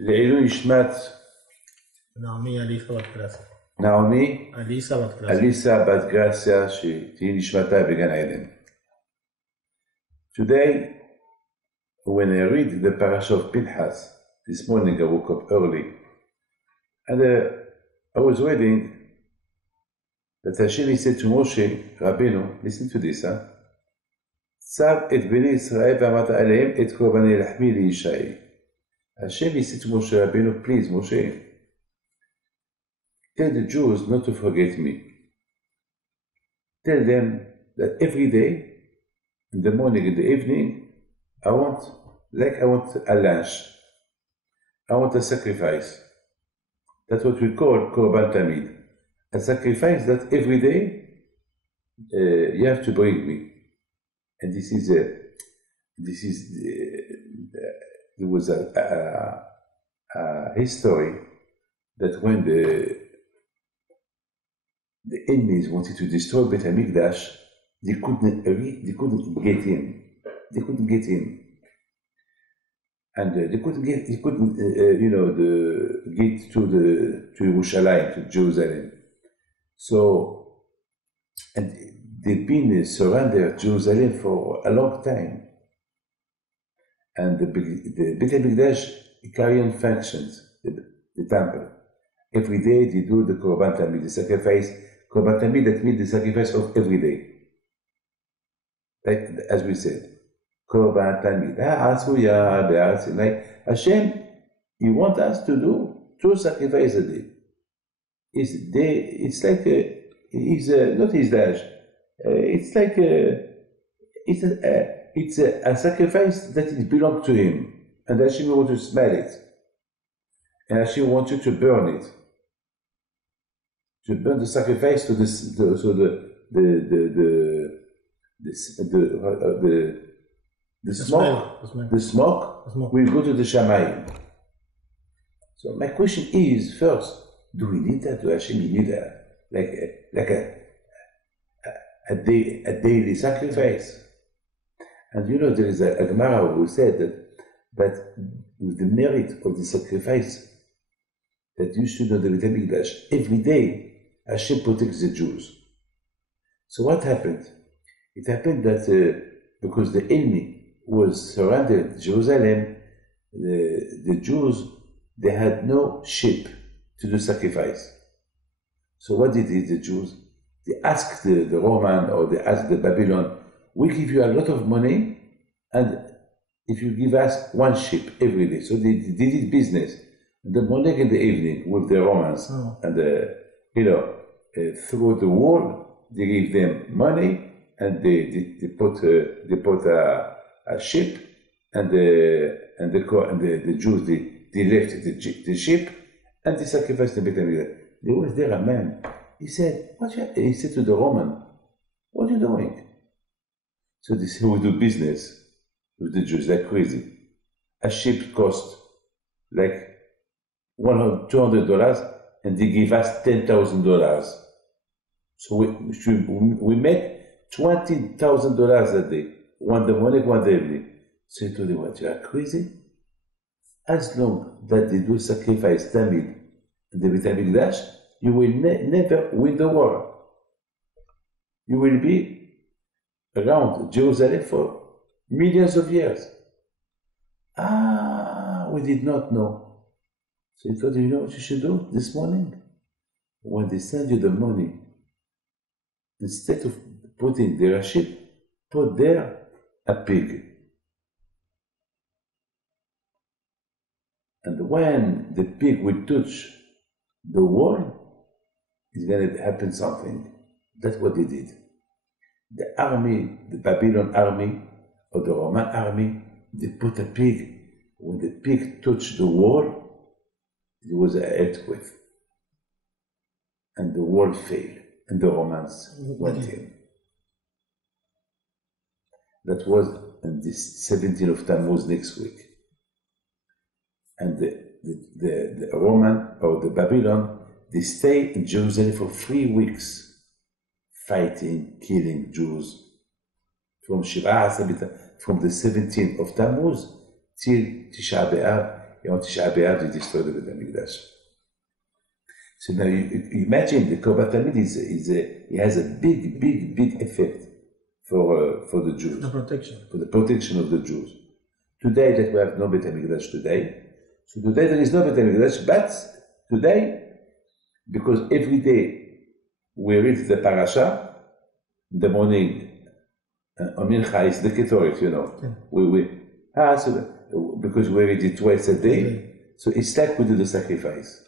לעילוי נשמת נעמי אליסה בת גרסיה. נעמי אליסה בת גרסיה. אליסה בת גרסיה, שתהי נשמתה בגן עדן. Today, when I read the parasha of Pinchas, this morning I woke up early, and I was reading that Hashem said to Moshe Rabbeinu, listen to this, צב את בני ישראל ואמרת עליהם את קורבני לחמי לישי. Hashem said to Moshe Rabbeinu, please Moshe, tell the Jews not to forget me. Tell them that every day, in the morning, in the evening, I want a lunch. I want a sacrifice. That's what we call Korban Tamid. A sacrifice that every day you have to bring me. And there was a history that when the enemies wanted to destroy Beit HaMikdash, they couldn't get in. They couldn't get in, and they couldn't get to Yerushalayim, to Jerusalem. So, and they've been surrounded Jerusalem for a long time, and the Beit HaMikdash carry on functions, the temple. Every day they do the Korban Tamid, the sacrifice. Korban Tamid, that means the sacrifice of every day. Like, as we said, Korban Tamid, like Hashem, He wants us to do 2 sacrifices a day. It's like not His dash. It's like it's a sacrifice that it belongs to Him, and Hashem wants to smell it, and Hashem wants you to burn it, to burn the sacrifice to the smoke will go to the Shamayim. So my question is, first, do we need that? Do Hashem need a daily sacrifice? And you know, there is a Gemara who said that with the merit of the sacrifice that you should know the Beit HaMikdash, every day Hashem protects the Jews. So what happened? It happened that because the enemy was surrounded Jerusalem, the Jews, they had no ship to do sacrifice. So what did the Jews? They asked the Roman, or they asked the Babylon, we give you a lot of money, and if you give us 1 ship every day. So they did business in the morning and the evening with the Romans. And through the wall, they gave them money, and they put a ship, and the Jews they left the ship, and they sacrificed the Beit HaMikdash. There was there a man. He said, he said to the Roman, what are you doing? So they said, we do business with the Jews like crazy. A ship cost like $200, and they give us $10,000. So we make $20,000 a day, one the morning, one the evening. So he told him, what, you are crazy? As long that they do sacrifice Tamid in the Beit HaMikdash, you will never win the war. You will be around Jerusalem for millions of years. We did not know. So he told him, you know what you should do this morning? When they send you the money, instead of putting there a sheep, put there a pig. And when the pig will touch the wall, it's going to happen something. That's what they did. The army, the Babylon army, or the Roman army, they put a pig. When the pig touched the wall, there was an earthquake. And the wall fell, and the Romans went in. That was on the 17th of Tammuz next week. And the Roman, or the Babylon, they stay in Jerusalem for 3 weeks, fighting, killing Jews, from the 17th of Tammuz till Tisha B'Av. on Tisha B'Av they destroy the Beit HaMikdash. So now you imagine the Korban Tamid it has a big effect for the Jews. The protection. For the protection of the Jews. Today that we have no Beit HaMikdash today. So today there is no Beit HaMikdash, but today, because every day we read the parasha, in the morning, on Mincha is the Ketoret, you know. Yeah. Because we read it twice a day, so it's like we do the sacrifice.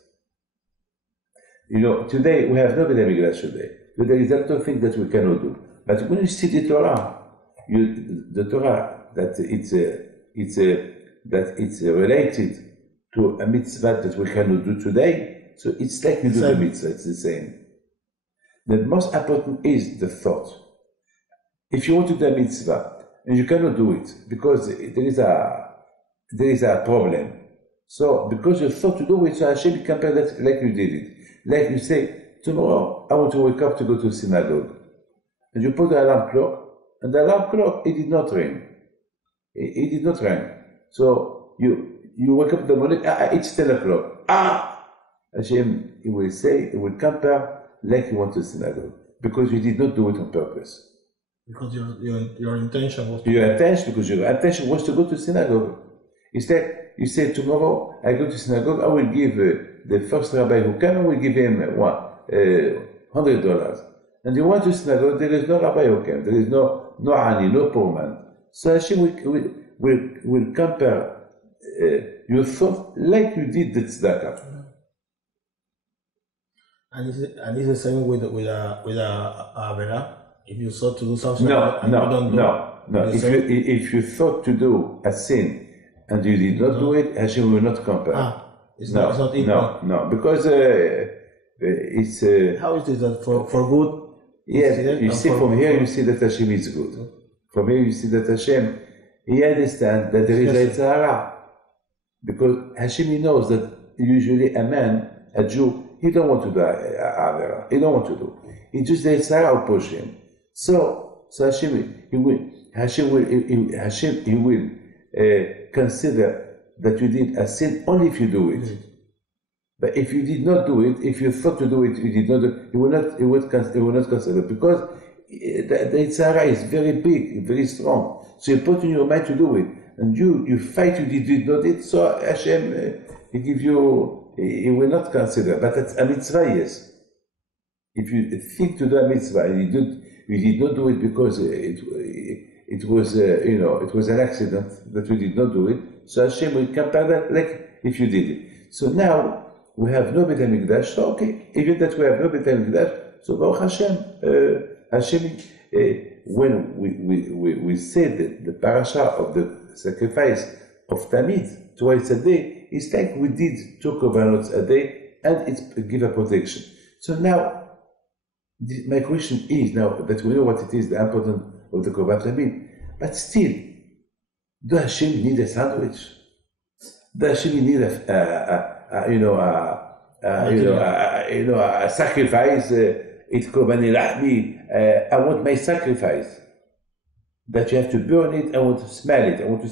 You know, today we have no Beit HaMikdash today. But there is a lot of things that we cannot do. But when you see the Torah, the Torah that it's related to a mitzvah that we cannot do today, so it's like you do the mitzvah. It's the same. The most important is the thought. If you want to do a mitzvah and you cannot do it because there is a problem, so because you thought to do it, so Hashem compare that like you did it. Like you say, tomorrow I want to wake up to go to synagogue. And you put the alarm clock, and the alarm clock, it did not ring. It did not ring. So you wake up in the morning, it's 10 o'clock. Hashem, he will say, he will compare like you want to synagogue. Because you did not do it on purpose. Because your intention was because your intention was to go to synagogue. Instead, you say, tomorrow I go to synagogue, I will give the first rabbi who came, I will give him $100. And you want to synagogue, there is no rabbi who came, there is no ani, no poor man. So Hashem will compare your thought like you did the tzedakah. And it's the same with Avera. If you thought to do something No. If you thought to do a sin and you did not do it, Hashem will not compare. It's not equal. No, because it's... How is it that for good? Yes, you see from here you see that Hashem is good. From here you see that Hashem, he understands that there is a Tzara. Because Hashem knows that usually a man, a Jew, he don't want to do Avera. He don't want to do. He just the Tzara will push him. So Hashem, he will consider that you did a sin only if you do it. But if you did not do it, if you thought to do it, you did not do it, he will not consider it, because the Tzara is very big, very strong. So you put in your mind to do it, and you fight, you did not do it, so Hashem, he will not consider. But it's a mitzvah, yes. If you think to do a mitzvah, and you did not do it because it was an accident that you did not do it, so Hashem will compare that like if you did it. So now, we have no Beit HaMikdash, so okay, even that we have no Beit HaMikdash, so Baruch Hashem, when we say the parasha of the sacrifice of Tamid twice a day, it's like we did 2 korbanos a day, and it gives a protection. So now, my question is, now that we know what it is, the importance of the Korban Tamid, but still, do Hashem need a sandwich? Does Hashem need a sacrifice? It's Korban Lahmi. I want my sacrifice. That you have to burn it. I want to smell it. I want to,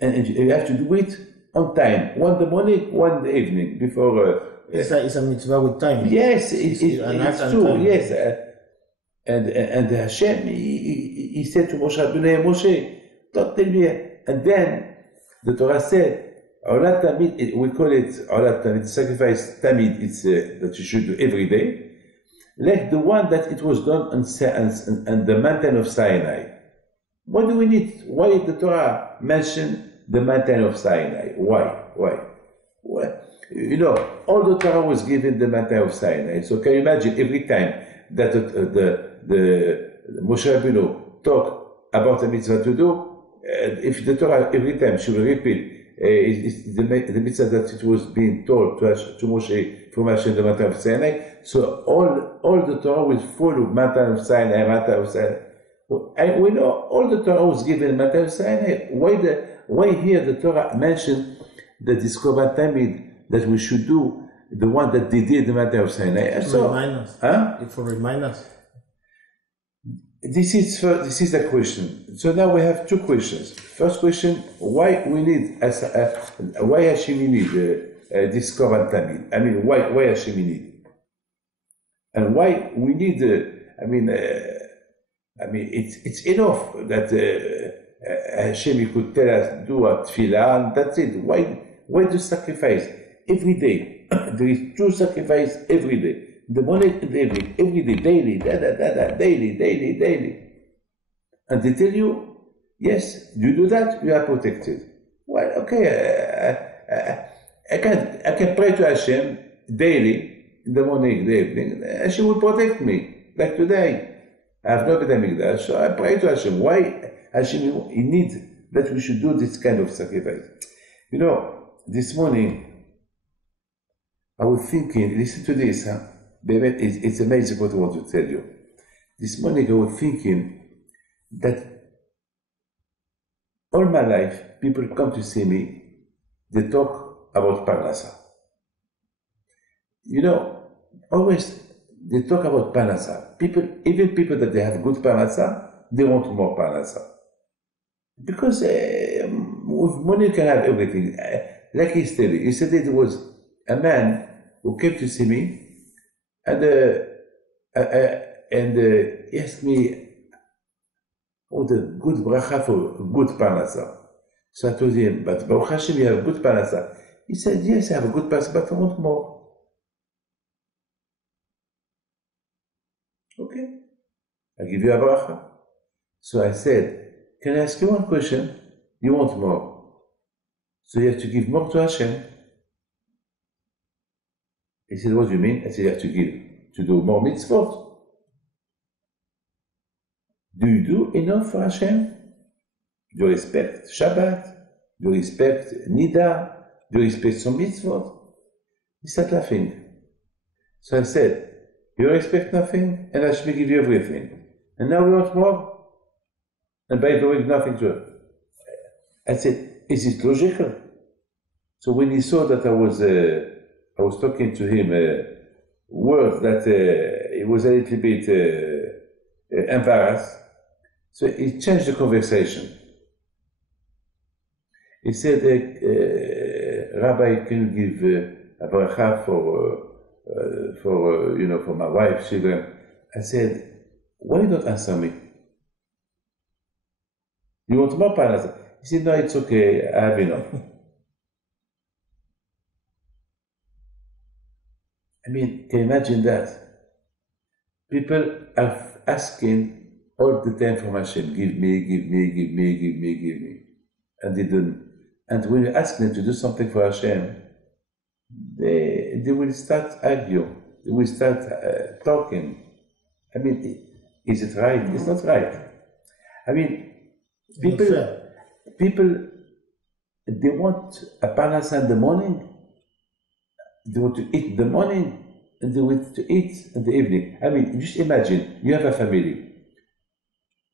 and you have to do it on time. One in the morning, one in the evening before. It's a mitzvah with time. Yes, it's true. Time. Yes, and Hashem, he said to Moshe Rabbeinu, don't tell me. And then the Torah said, Olat Tamid, we call it Olat Tamid, sacrifice Tamid, it's that you should do every day, like the one that it was done on the mountain of Sinai. What do we need? Why did the Torah mention the mountain of Sinai? Why? Well, all the Torah was given the mountain of Sinai. So can you imagine every time that the Moshe Rabbeinu talk about a mitzvah to do, if the Torah every time she will repeat the mitzvah that it was being told to Moshe from Hashem, the mountain of Sinai, so all the Torah will follow mountain of Sinai. And we know all the Torah was given mountain of Sinai. Why here the Torah mentioned that this Korban Tamid that we should do the one that they did the mountain of Sinai? For remind us. For remind us. this is the question. So now we have two questions. First question: why we need why Hashemi need this Korban Tamid? I mean, why Hashemi need, and why we need? It's enough that Hashemi could tell us do a tefillah, and that's it. Why do sacrifice every day? There is two sacrifice every day. The morning and the evening, every day, daily, daily. And they tell you, yes, you do that, you are protected. Well, okay, I can pray to Hashem daily, in the morning, the evening. Hashem will protect me, like today. I have no Beit HaMikdash, so I pray to Hashem. Why Hashem he needs that we should do this kind of sacrifice? You know, this morning, I was thinking, listen to this, huh? It's amazing what I want to tell you. This morning I was thinking that all my life, people come to see me, they talk about Parnasa. You know, always they talk about Parnasa. Even people that they have good Parnasa, they want more Parnasa. Because with money you can have everything. Like he said it was a man who came to see me, and he asked me, the good bracha for good parnasa. So I told him, but Baruch Hashem, you have good parnasa. He said, yes, I have a good parnasa, but I want more. Okay, I give you a bracha. So I said, can I ask you one question? You want more, so you have to give more to Hashem. He said, what do you mean? I said, you have to give, to do more mitzvot. Do you do enough for Hashem? Do you respect Shabbat? Do you respect Nida? Do you respect some mitzvot? He started laughing. So I said, you respect nothing, and Hashem give you everything. And now we want more? And by doing nothing to it. I said, is it logical? So when he saw that I was talking to him words that he was a little bit embarrassed. So he changed the conversation. He said, Rabbi, can you give a bracha for my wife, children? I said, why not answer me? You want more parnasa? He said, no, it's okay, I have enough. I mean, can you imagine that? People are asking all the time from Hashem, give me. And they don't. And when you ask them to do something for Hashem, they will start arguing. They will start talking. I mean, is it right? It's not right. I mean, people, they want a parnasa in the morning. They want to eat in the morning, and they want to eat in the evening. I mean, just imagine, you have a family.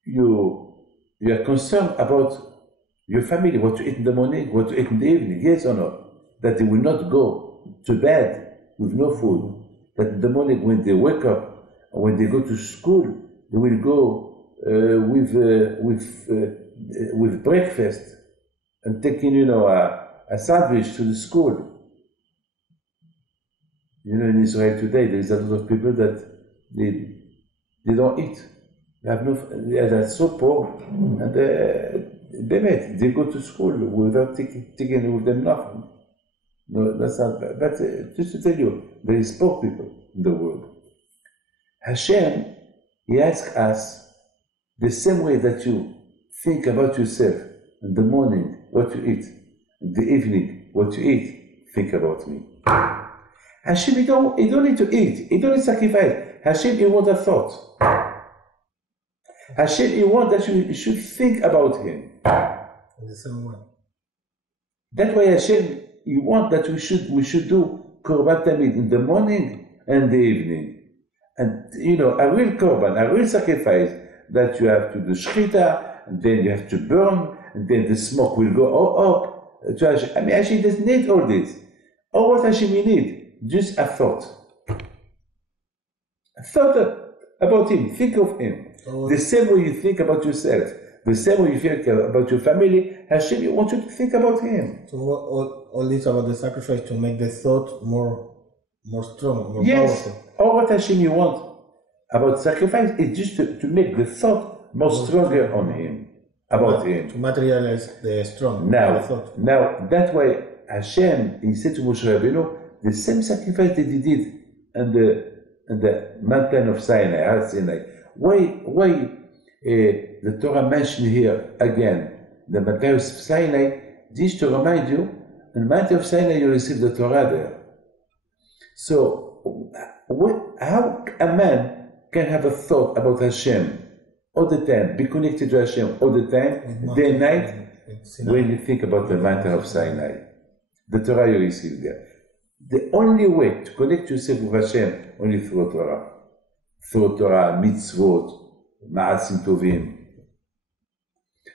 You are concerned about your family, what to eat in the morning, what to eat in the evening, yes or no? That they will not go to bed with no food. That in the morning when they wake up, or when they go to school, they will go with breakfast and taking, a sandwich to the school. In Israel today, there is a lot of people that they don't eat. They are so poor, and they go to school without taking with them nothing. No, that's not bad. But just to tell you, there is poor people in the world. Hashem, He asks us the same way that you think about yourself in the morning, what you eat, in the evening, what you eat, think about me. Hashem, he don't need to eat. He don't need to sacrifice. Hashem, he wants a thought. Hashem, he wants that you should think about him. In the same way. That's why Hashem, he wants that we should do Korban Tamid in the morning and the evening. And, a real Korban, a real sacrifice, that you have to do Shechita, and then you have to burn, and then the smoke will go up to Hashem. I mean, Hashem doesn't need all this. All what Hashem needs. Just a thought. A thought about him. Think of him. So, The same way you think about yourself, the same way you think about your family, Hashem, you want you to think about Him. so all this about the sacrifice to make the thought more strong, more Yes, powerful. all what Hashem you want about sacrifice is just to make the thought more stronger on Him, about Him. To materialize the strong Now, the thought. that way Hashem, He said to Moshe Rabbeinu, the same sacrifice that He did on the mountain of Sinai, Har Sinai. Why the Torah mentioned here again the mountain of Sinai? This to remind you, on the mountain of Sinai you receive the Torah there. So, how a man can have a thought about Hashem all the time, be connected to Hashem all the time, day and night, when you think about the mountain of Sinai, the Torah you receive there? The only way to connect yourself with Hashem only through Torah, mitzvot, ma'asim tovim.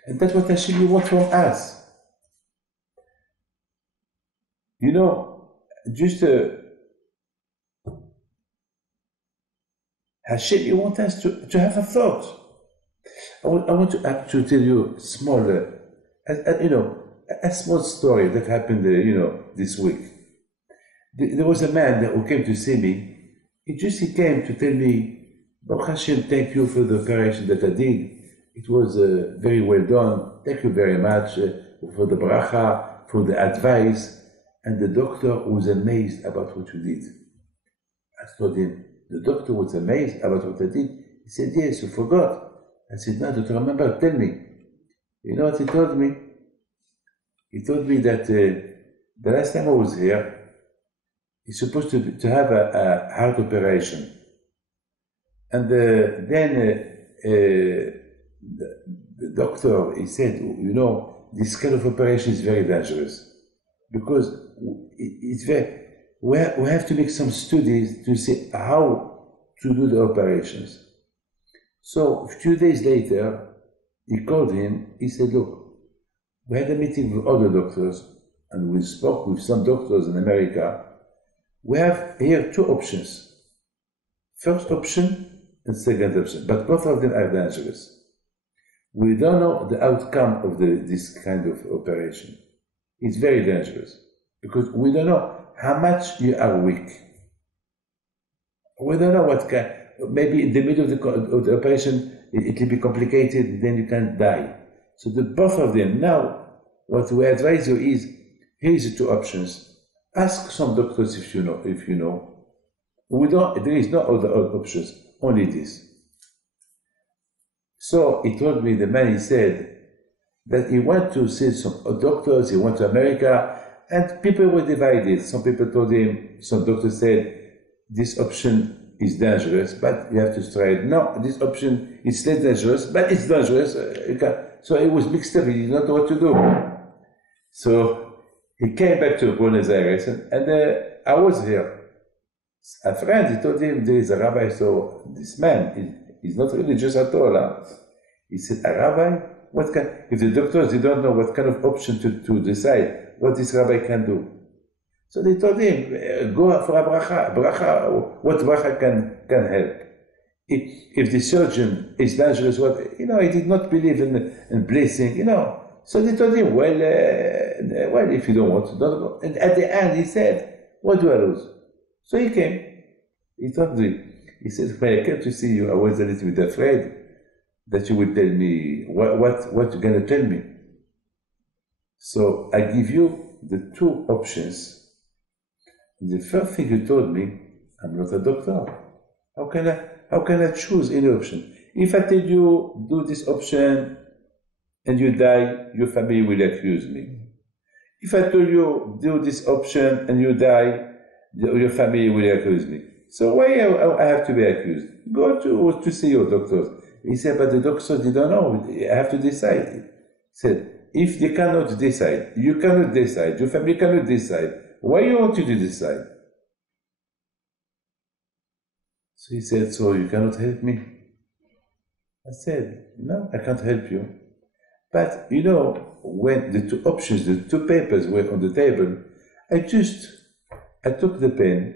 And that's what Hashem wants from us. You know, just Hashem wants us to have a thought. I want to tell you a small, a small story that happened, this week. There was a man who came to see me. He came to tell me, Baruch Hashem, thank you for the operation that I did. It was very well done. Thank you very much for the bracha, for the advice. And the doctor was amazed about what you did. I told him, the doctor was amazed about what I did. He said, yes, you forgot. I said, no, don't remember, tell me. You know what he told me? He told me that the last time I was here, he's supposed to have a heart operation. And then the doctor, he said, this kind of operation is very dangerous. Because we have to make some studies to see how to do the operations. So a few days later, he called him, he said, look, we had a meeting with other doctors, and we spoke with some doctors in America. We have here two options. First option and second option, but both of them are dangerous. We don't know the outcome of this kind of operation. It's very dangerous, because we don't know how much you are weak. We don't know what kind. Maybe in the middle of the operation, it will be complicated, and then you can die. So both of them. Now, what we advise you is, here's the two options. Ask some doctors if you know. There is no other options, only this. So he told me, the man, he said that he went to see some doctors, he went to America, and people were divided. Some people told him, some doctors said, this option is dangerous, but you have to try it. No, this option is less dangerous, but it's dangerous. So it was mixed up, he didn't know what to do. So he came back to Buenos Aires, and I was here. A friend, he told him, there is a rabbi, so this man, he's not religious at all. Huh? He said, a rabbi? If the doctors, they don't know what kind of option to decide, what this rabbi can do. So they told him, go for a bracha. What bracha can help? If the surgeon is dangerous, he did not believe in blessing, So they told him, well, if you don't want to, don't go. And at the end, he said, what do I lose? So he came. He told me, he said, when I came to see you, I was a little bit afraid that you would tell me what you're going to tell me. So I give you the two options. The first thing you told me, I'm not a doctor. How can I choose any option? If I tell you, do this option, and you die, your family will accuse me. If I tell you, do this option, and you die, your family will accuse me. So why I have to be accused? Go to see your doctors. He said, but the doctors, they don't know. I have to decide. He said, if they cannot decide, you cannot decide, your family cannot decide, why you want you to decide? So he said, so you cannot help me? I said, no, I can't help you. But, when the two options, the two papers were on the table, I took the pen,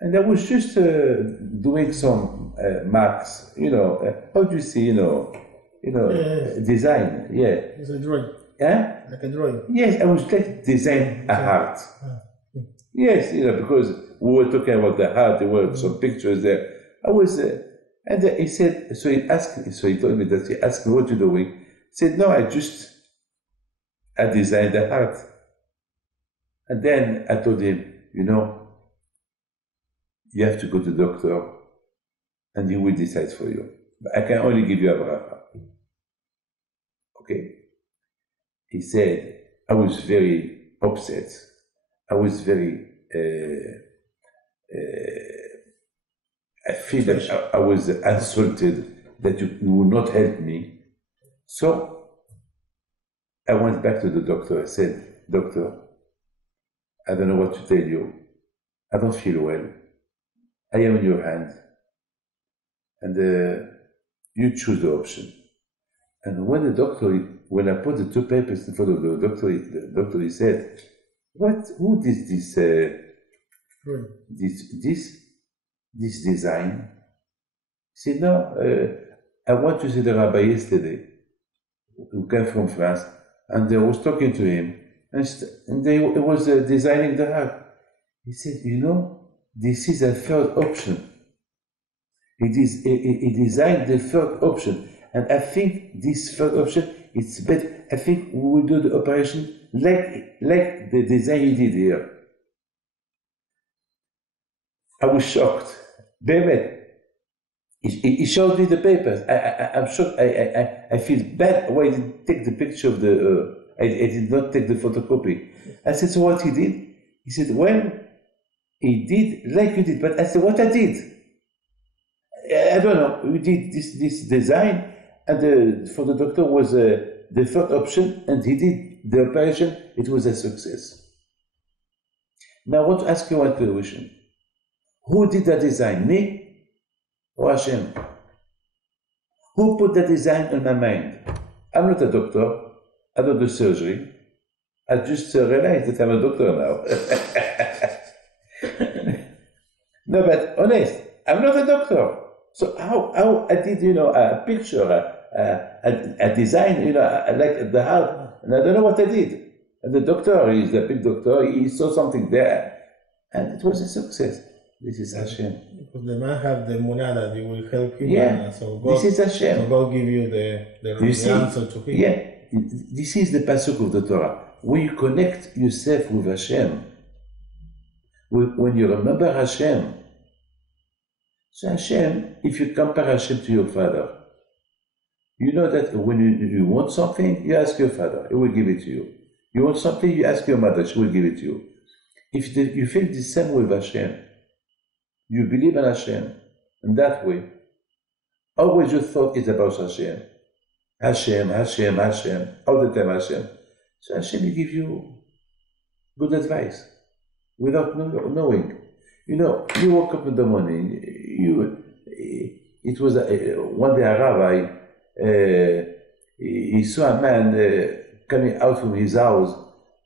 And I was just doing some marks, how do you say, design, yeah. It's a drawing. Huh? Like a drawing. Yes, I was like design a heart. Yes, because we were talking about the heart, there were some pictures there. I was, and he said, so he told me that he asked me, what you doing? He said, no, I designed the heart. And then I told him, you have to go to the doctor and he will decide for you. But I can only give you a bracha. Okay? He said, I was very upset. I was very, I feel that I was insulted that you would not help me. So I went back to the doctor. I said, doctor, I don't know what to tell you. I don't feel well. I am in your hand. And you choose the option. And when I put the two papers in front of the doctor, he said, who did this design? He said, no, I went to see the rabbi yesterday, who came from France, and I was talking to him, and he was designing the heart. He said, this is a third option. He designed the third option, and I think this third option is better. I think we will do the operation like the design he did here. I was shocked. Very. He showed me the papers. I'm shocked. I feel bad why I didn't take the picture of the. I did not take the photocopy. I said, so what he did? He said, well, he did like you did. But I said, what I did? I don't know. We did this design, and for the doctor was the third option, and he did the operation. It was a success. Now, I want to ask you one question. Who did the design, me or Hashem? Who put the design on my mind? I'm not a doctor. I don't do surgery. I just realized that I'm a doctor now. No, but honest, I'm not a doctor. So how I did, a picture, a design, like the heart, and I don't know what I did. And the doctor, he's a big doctor, he saw something there, and it was a success. This is Hashem. Because the man have the money that he will help you. Yeah, so God, this is Hashem. So God give you the answer to him. Yeah, this is the pasuk of the Torah. When you connect yourself with Hashem, when you remember Hashem, so Hashem, if you compare Hashem to your father, you know that when you want something, you ask your father, he will give it to you. You want something, you ask your mother, she will give it to you. If you feel the same with Hashem, you believe in Hashem, in that way, always your thought is about Hashem. Hashem, Hashem, Hashem, all the time Hashem. So Hashem will give you good advice without knowing. You woke up in the morning, it was one day a rabbi, he saw a man coming out from his house,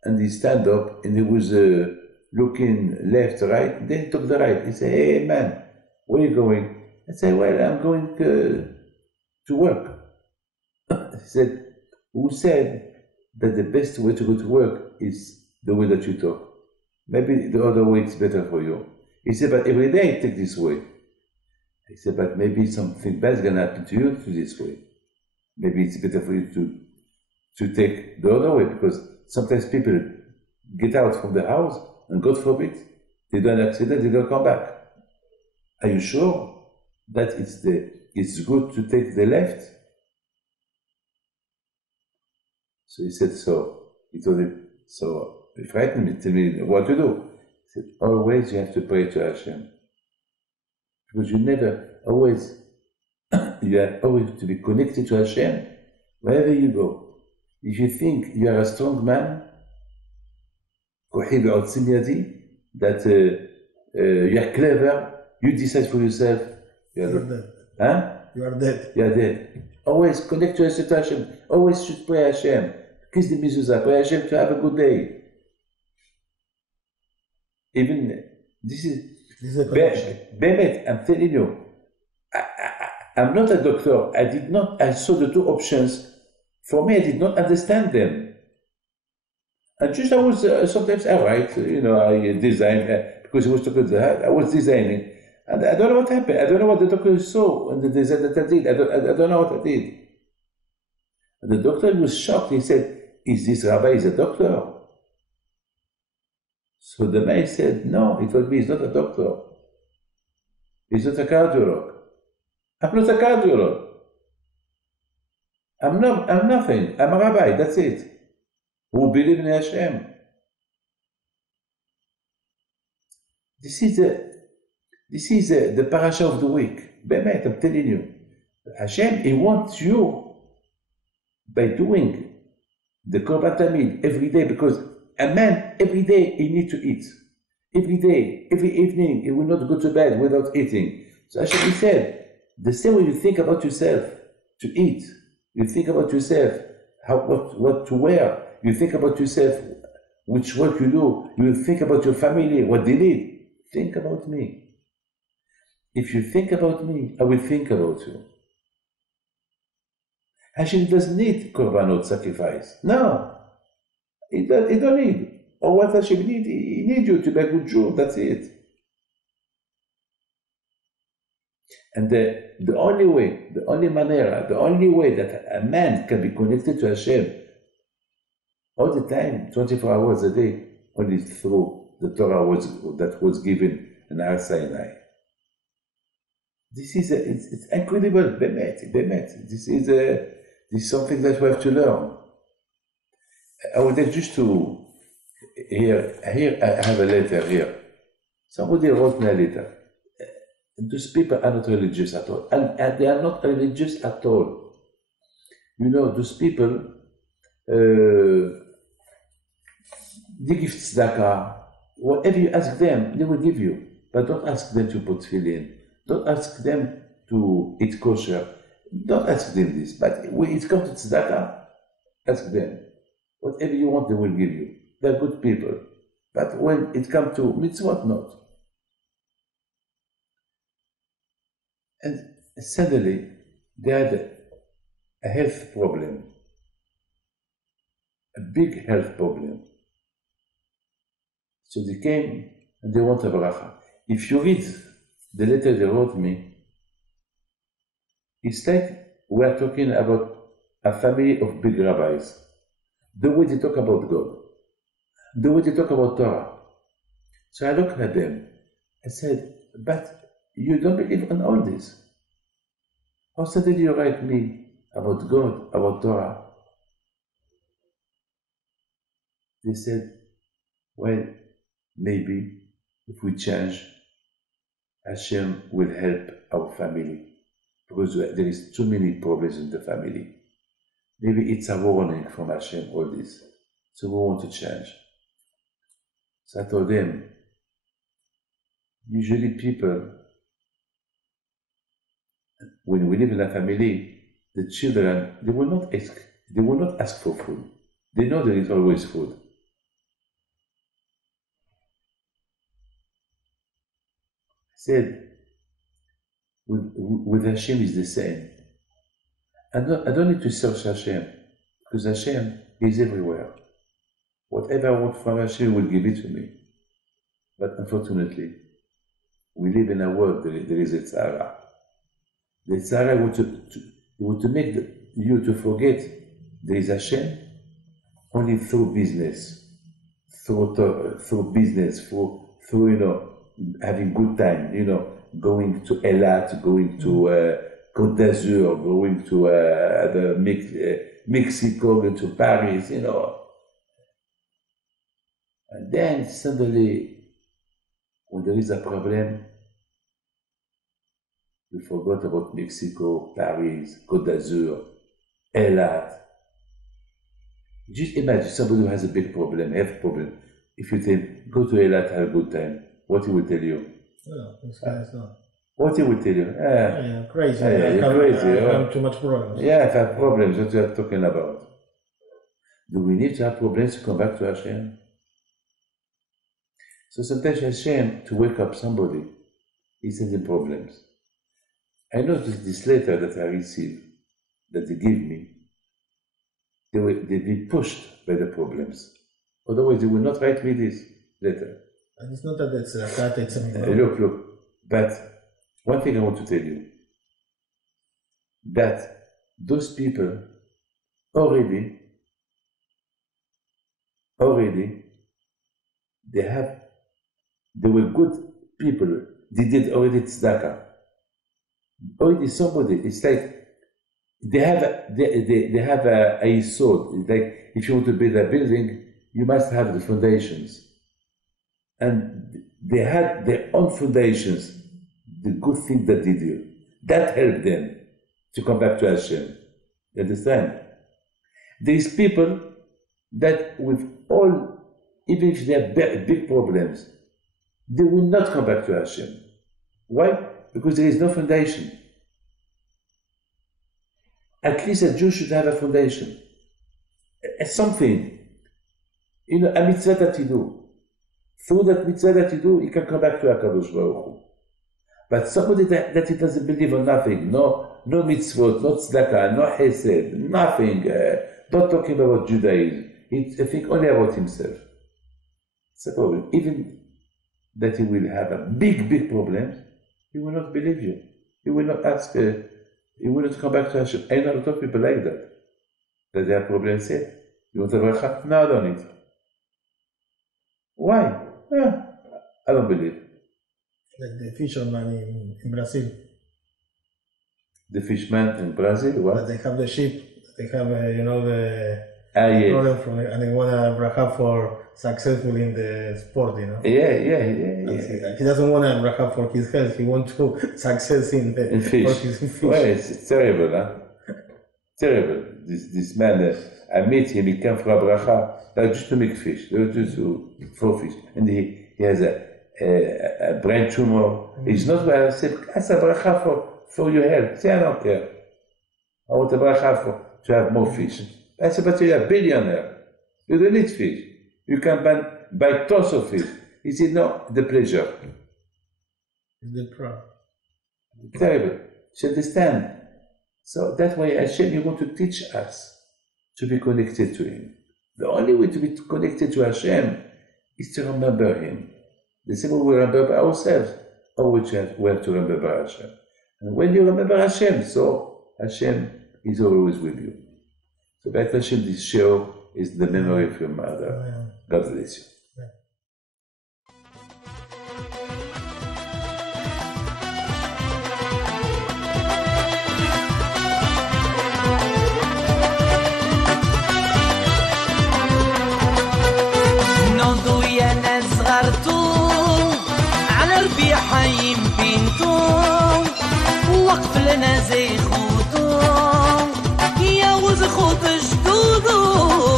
and he stand up and he was looking left, right, then he took the right. He said, hey man, where are you going? I said, well, I'm going to work. He said, who said that the best way to go to work is the way that you talk? Maybe the other way is better for you. He said, but every day I take this way. He said, but maybe something bad is going to happen to you through this way. Maybe it's better for you to take the other way, because sometimes people get out from the house and God forbid, they do an accident, they don't come back. Are you sure that it's good to take the left? So he said, he told him, so he frightened me, tell me what to do. He said, always you have to pray to Hashem. Because you have always to be connected to Hashem wherever you go. If you think you are a strong man, that you are clever, you decide for yourself, you are dead. Huh? You are dead. You are dead. Always connect to Hashem. Always should pray Hashem. Kiss the mezuzah. Pray Hashem to have a good day. Even this is This is a connection. Bemet, I'm telling you, I'm not a doctor. I saw the two options. For me, I did not understand them. And just I was, sometimes I write, I design, because he was talking to that, I was designing. And I don't know what happened. I don't know what the doctor saw and the design that I did. I don't know what I did. And the doctor was shocked. He said, "Is this rabbi is a doctor?" So the man said, "No." He told me he's not a doctor. He's not a cardiologist. I'm not a cardiologist. I'm nothing. I'm a rabbi. That's it. Who believe in Hashem. This is the parasha of the week. Bemet, I'm telling you. Hashem, He wants you by doing the Korban Tamid every day, because a man, every day, he needs to eat. Every day, every evening, he will not go to bed without eating. So Hashem, He said, the same way you think about yourself to eat, you think about yourself, what to wear, you think about yourself, which work you do, you think about your family, what they need. Think about me. If you think about me, I will think about you. Hashem doesn't need korbanot sacrifice. No. He don't need. Or what Hashem need? He needs you to be a good Jew. That's it. And the only way, the only manera, the only way that a man can be connected to Hashem all the time, 24 hours a day, only through the Torah that was given in Har Sinai. This is it's incredible, Bemet. This is something that we have to learn. I would like just to here I have a letter here. Somebody wrote me a letter. Those people are not religious at all, and they are not religious at all. Those people they give tzedakah. Whatever you ask them, they will give you. But don't ask them to put tefillin. Don't ask them to eat kosher. Don't ask them this. But when it comes to tzedakah, ask them. Whatever you want, they will give you. They're good people. But when it comes to mitzvot, not. And suddenly, they had a health problem. A big health problem. So they came and they want a bracha. If you read the letter they wrote me, it's like we are talking about a family of big rabbis. The way they talk about God, the way they talk about Torah. So I looked at them. I said, but you don't believe in all this. How suddenly you write me about God, about Torah? They said, well, maybe if we change, Hashem will help our family, because there is too many problems in the family. Maybe it's a warning from Hashem, all this. So we want to change. So I told them, usually people, when we live in a family, the children, they will not ask for food. They know there is always food. I said, with Hashem is the same. I don't need to search Hashem, because Hashem is everywhere. Whatever I want from Hashem will give it to me. But unfortunately, we live in a world there is a tzara. The tzara want to make you to forget there is Hashem only through business, through business, through having good time, going to Eilat, going to Côte d'Azur, going to Mexico, going to Paris, And then suddenly, when there is a problem, we forgot about Mexico, Paris, Côte d'Azur, Eilat. Just imagine somebody who has a big problem, health problem. If you tell him, go to Eilat, have a good time, what he will tell you? Yeah, this guy is not. What he will tell you? Crazy. You're crazy. I have too much problems. Yeah, if I have problems, what you are talking about? Do we need to have problems to come back to Hashem? So sometimes Hashem, to wake up somebody, he sends him problems. I noticed this letter that I received, that they give me, they've been pushed by the problems. Otherwise, they will not write me this letter. And it's not that it's a cat, it's a Look. But one thing I want to tell you, that those people already, they were good people. They did already tzedakah. Already somebody, it's like, they have a yesod. It's like, if you want to build a building, you must have the foundations. And they had their own foundations, the good thing that they did. That helped them to come back to Hashem. You understand? These people that with all, even if they have big problems, they will not come back to Hashem. Why? Because there is no foundation. At least a Jew should have a foundation. Something. A mitzvah that you do. Through that mitzvah that you do, you can come back to HaKadosh Baruch Hu. But somebody that he doesn't believe on nothing, no mitzvot, no tzedakah, no chesed, nothing, not talking about Judaism. He thinks only about himself. It's a problem. Even that he will have a big problem, he will not believe you. He will not ask, he will not come back to Hashem. I know a lot of people like that. That they have problems say, you want a bracha? No, I don't need. Why? I don't believe. Like the fisherman in Brazil. The fishman in Brazil, what? But they have the sheep, they have, the yes. problem from it, and they want a bracha for successful in the sport, Yeah. He doesn't want a bracha for his health, he wants to success in fish. For his fish. Well, it's terrible, huh? Terrible. This man, I met him, he came for a bracha, like just to make fish, just for fish. And he has a brain tumor. He's not well. I said, that's a bracha for your health. Say, I don't care. I want a bracha to have more fish. I said, but you're a billionaire. You don't need fish. You can buy tons of fish. He said, no, the pleasure. The problem. Terrible. You understand? So that's why Hashem, you want to teach us to be connected to Him. The only way to be connected to Hashem is to remember Him. The same way we remember ourselves, or we have to remember Hashem. And when you remember Hashem, so Hashem is always with you. So that Hashem, this show is the memory of your mother. God bless you. حيم بنتو وقف لنا زي خوتو يا وز خوت جدودو